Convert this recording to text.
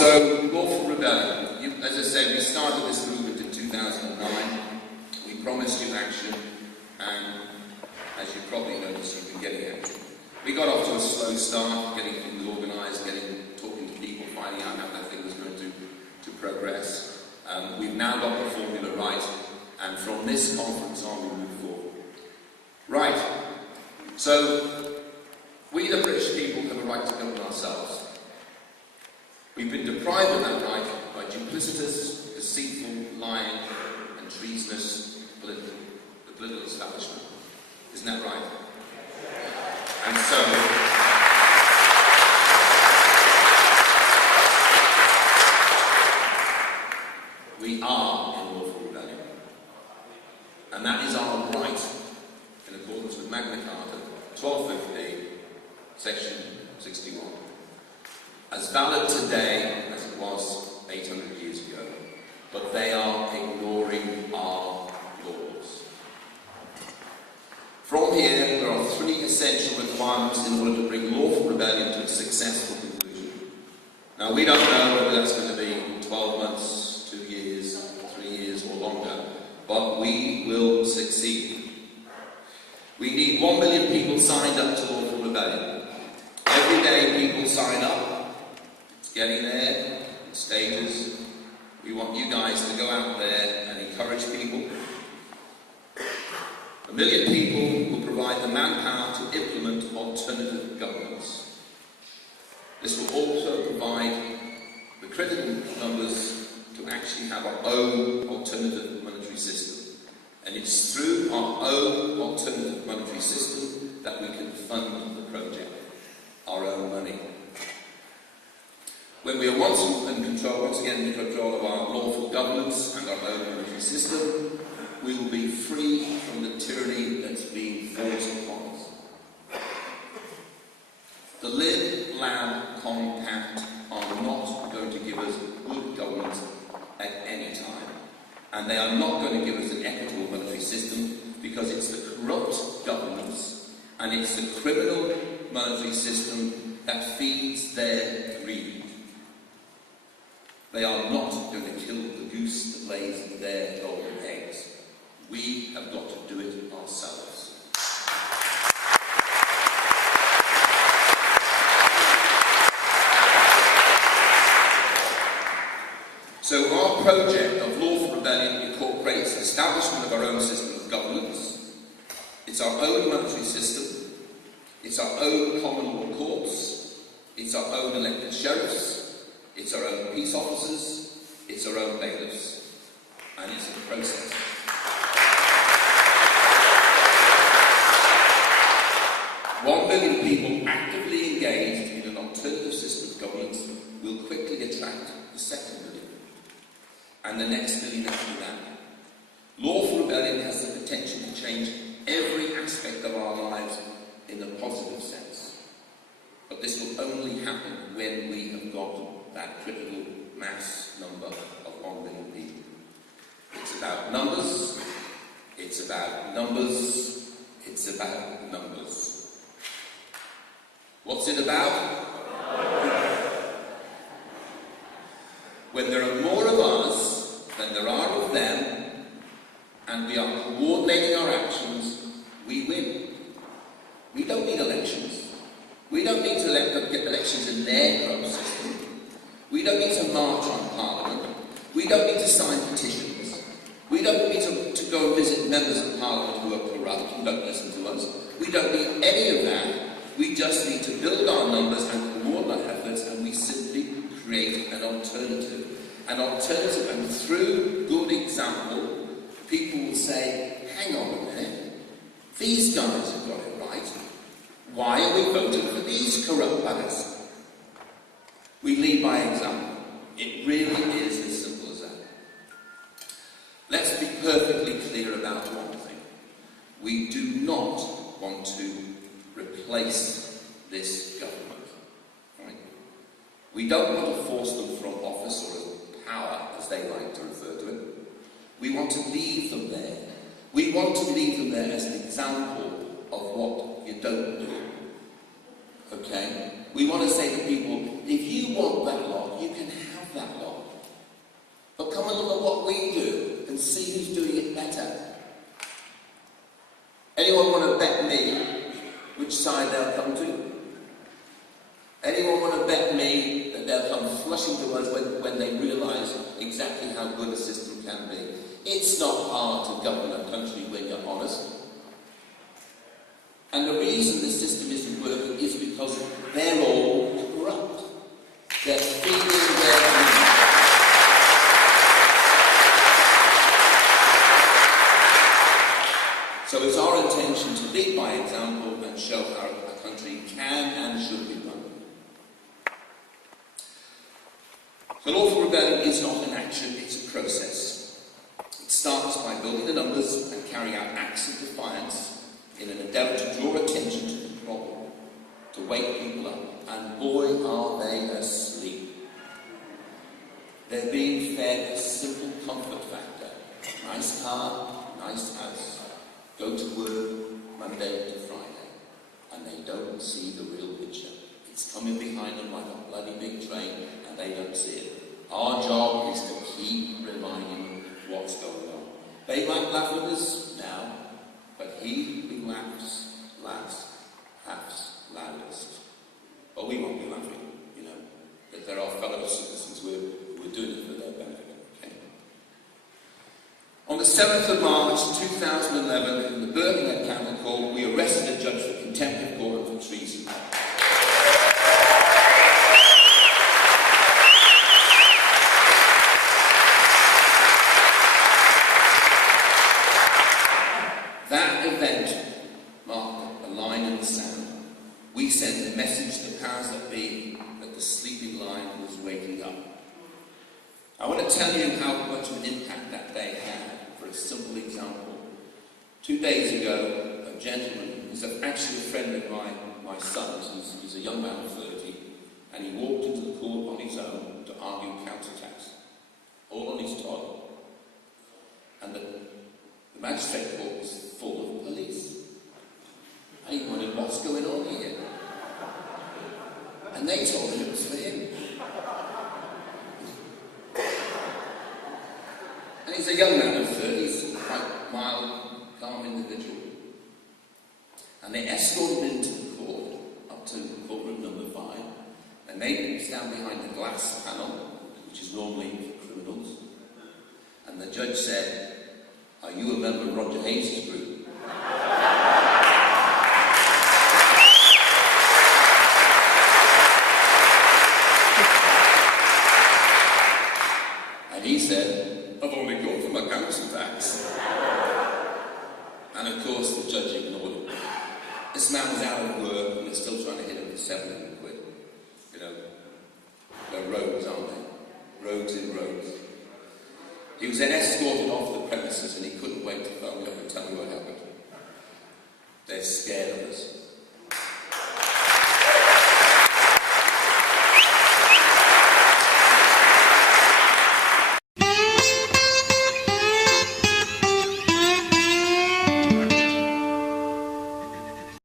So, Lawful Rebellion. As I said, we started this movement in 2009. We promised you action, and as you probably noticed, you've been getting action. We got off to a slow start, getting things organised, talking to people, finding out how that thing was going to progress. We've now got the formula right, and from this conference on, we move forward. Right. So, we the British people have a right to govern ourselves. We've been deprived of that right by duplicitous, deceitful, lying and treasonous the political establishment. Isn't that right? And so, we are in lawful rebellion. And that is our right, in accordance with Magna Carta, 1250, section 61. As valid today as it was 800 years ago, but they are ignoring our laws. From here, there are three essential requirements in order to bring lawful rebellion to a successful conclusion. Now, we don't know whether that's going to be 12 months, 2 years, 3 years, or longer, but we will succeed. We need 1 million people signed up to lawful rebellion. Every day, people sign up. Getting there, in stages. We want you guys to go out there and encourage people. 1 million people will provide the manpower to implement alternative governance. This will also provide the critical numbers to actually have our own alternative monetary system. And it's through our own alternative monetary system that we can fund the project. Our own money. When we are once again in control of our lawful governance and our own monetary system, we will be free from the tyranny that's being forced upon us. The Live-Land Compact are not going to give us good governance at any time. And they are not going to give us an equitable monetary system because it's the corrupt governance and it's the criminal monetary system that feeds their greed. They are not going to kill the goose that lays their golden eggs. We have got to do it ourselves. So our project of lawful rebellion incorporates the establishment of our own system of governance. It's our own monetary system. It's our own common law courts. It's our own elected sheriffs. It's our own peace officers, it's our own bailiffs, and it's a process. One million people actively engaged in an alternative system of governance will quickly attract the second million, and the next million after that. Lawful rebellion has the potential to change every aspect of our lives in a positive sense. But this will only happen when we have got that critical mass number of 1 million people. It's about numbers, it's about numbers, it's about numbers. What's it about? When there are more of us than there are of them, and we are coordinating our actions, we win. We don't need elections. We don't need to get elections in their corrupt system. We don't need to march on Parliament. We don't need to sign petitions. We don't need to go and visit members of Parliament who are corrupt, who don't listen to us. We don't need any of that. We just need to build our numbers and coordinate our efforts, and we simply create an alternative. An alternative, and through good example, people will say, hang on a minute, these guys have got it right. Why are we voting for these corrupt buggers? We lead by example. It really is as simple as that. Let's be perfectly clear clear about one thing. We do not want to replace this government. Right? We don't want to force them from office or power, as they like to refer to it. We want to leave them there. We want to leave them there as an example of what you don't do. Okay? We want to say to people, if you want that lot, you can have that lot. But come and look at what we do and see who's doing it better. Anyone want to bet me which side they'll come to? Anyone want to bet me that they'll come flushing to us when they realise exactly how good a system can be? It's not hard to govern a country when you're honest. And the reason the system isn't working is because they're all corrupt. They're feeding their money. So it's our intention to lead by example and show how a country can and should be run. The lawful rebellion is not an action, it's a process. It starts by building the numbers and carrying out acts of defiance in an endeavour to draw attention to the problem, to wake people up. And boy, are they asleep. They're being fed a simple comfort factor. Nice car, nice house, go to work Monday to Friday. And they don't see the real picture. It's coming behind them like a bloody big train, and they don't see it. Our job is to keep reminding them what's going on. They might laugh at us now, but he who laughs loudest. But we won't be laughing, you know, that there are fellow citizens who are doing it for their benefit. Okay? On the 7th of March 2011, in the Birkenhead County Court, we arrested a judge for contempt of court and for treason. That event marked a line in the sand. We sent a message to the powers that be that the sleeping lion was waking up. I want to tell you how much of an impact that day had for a simple example. 2 days ago, a gentleman, who's actually a friend of my son's, he's a young man of 30, and he walked into the court on his own to argue council tax, all on his toilet. And the magistrate court was full of police. And he wondered, what's going on here? And they told him it was for him. And he's a young man of 30, he's quite mild, calm individual. And they escorted him into the court, up to courtroom number 5, and they stand behind the glass panel, which is normally for criminals. And the judge said, "Are you a member of Roger Hayes' group?" And he said, "I've only gone for my council tax." And of course the judge ignored him. This man was out of work and they're still trying to hit him for 700 quid. You know, they're rogues, aren't they? Rogues in rogues. He was then escorted off the premises and he couldn't wait to phone me up and tell me what happened. They're scared of us.